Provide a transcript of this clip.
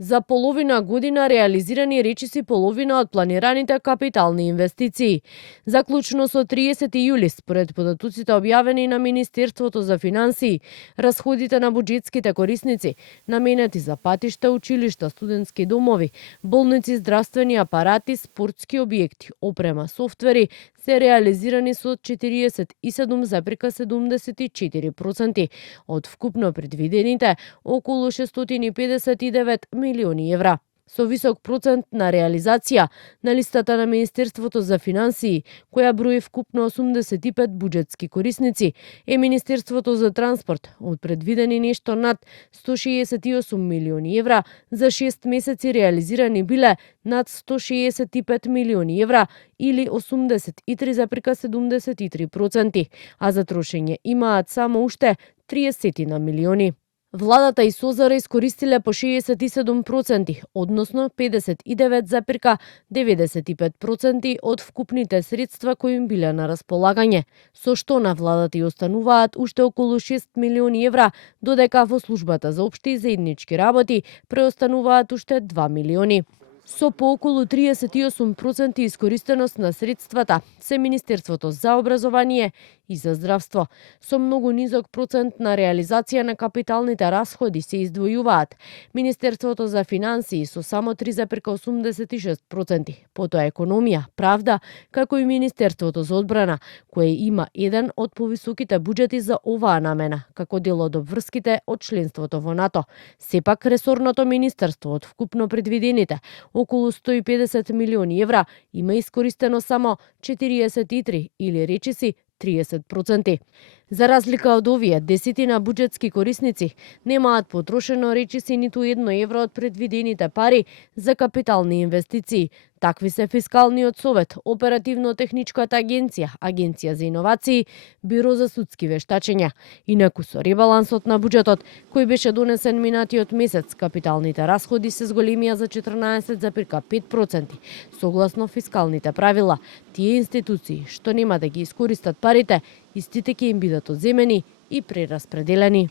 За половина година реализирани речиси половина од планираните капитални инвестиции. Заклучно со 30 јули, според податоците објавени на Министерството за финансии, расходите на буџетските корисници, наменети за патишта, училишта, студентски домови, болници, здравствени апарати, спортски објекти, опрема, софтвери, се реализирани со 47,74% од вкупно предвидените околу 659 милиони евра. Со висок процент на реализација на листата на Министерството за финансии, која брои вкупно 85 буџетски корисници, е Министерството за транспорт, од предвидени нешто над 168 милиони евра, за 6 месеци реализирани биле над 165 милиони евра или 83,73%, а за трошење имаат само уште 30 на милиони. Владата и Созара искористиле по 67%, односно 59,95% од вкупните средства кои им биле на располагање, со што на владата и остануваат уште околу 6 милиони евра, додека во службата за општи и заеднички работи преостануваат уште 2 милиони. Со по околу 38% искористеност на средствата се Министерството за образование и за здравство. Со многу низок процент на реализација на капиталните расходи се издвојуваат Министерството за финансии со само 3,86%, потоа економија, правда, како и Министерството за одбрана, кое има еден од повисоките буџети за оваа намена, како дел од обврските од членството во НАТО. Сепак ресорното министерство од вкупно предвидените околу 150 милиони евра има искористено само 43 или речиси 30%. За разлика од овие, десетина буџетски корисници немаат потрошено речиси ниту 1 евро од предвидените пари за капитални инвестиции. Такви се Фискалниот совет, Оперативно-техничката агенција, Агенција за иновации, Биро за судски вештачења. Инаку со ребалансот на буџетот, кој беше донесен минатиот месец, капиталните расходи се зголемија за 14,5%. Согласно фискалните правила, тие институции што нема да ги искористат парите, истите ќе им бидат одземени и прераспределени.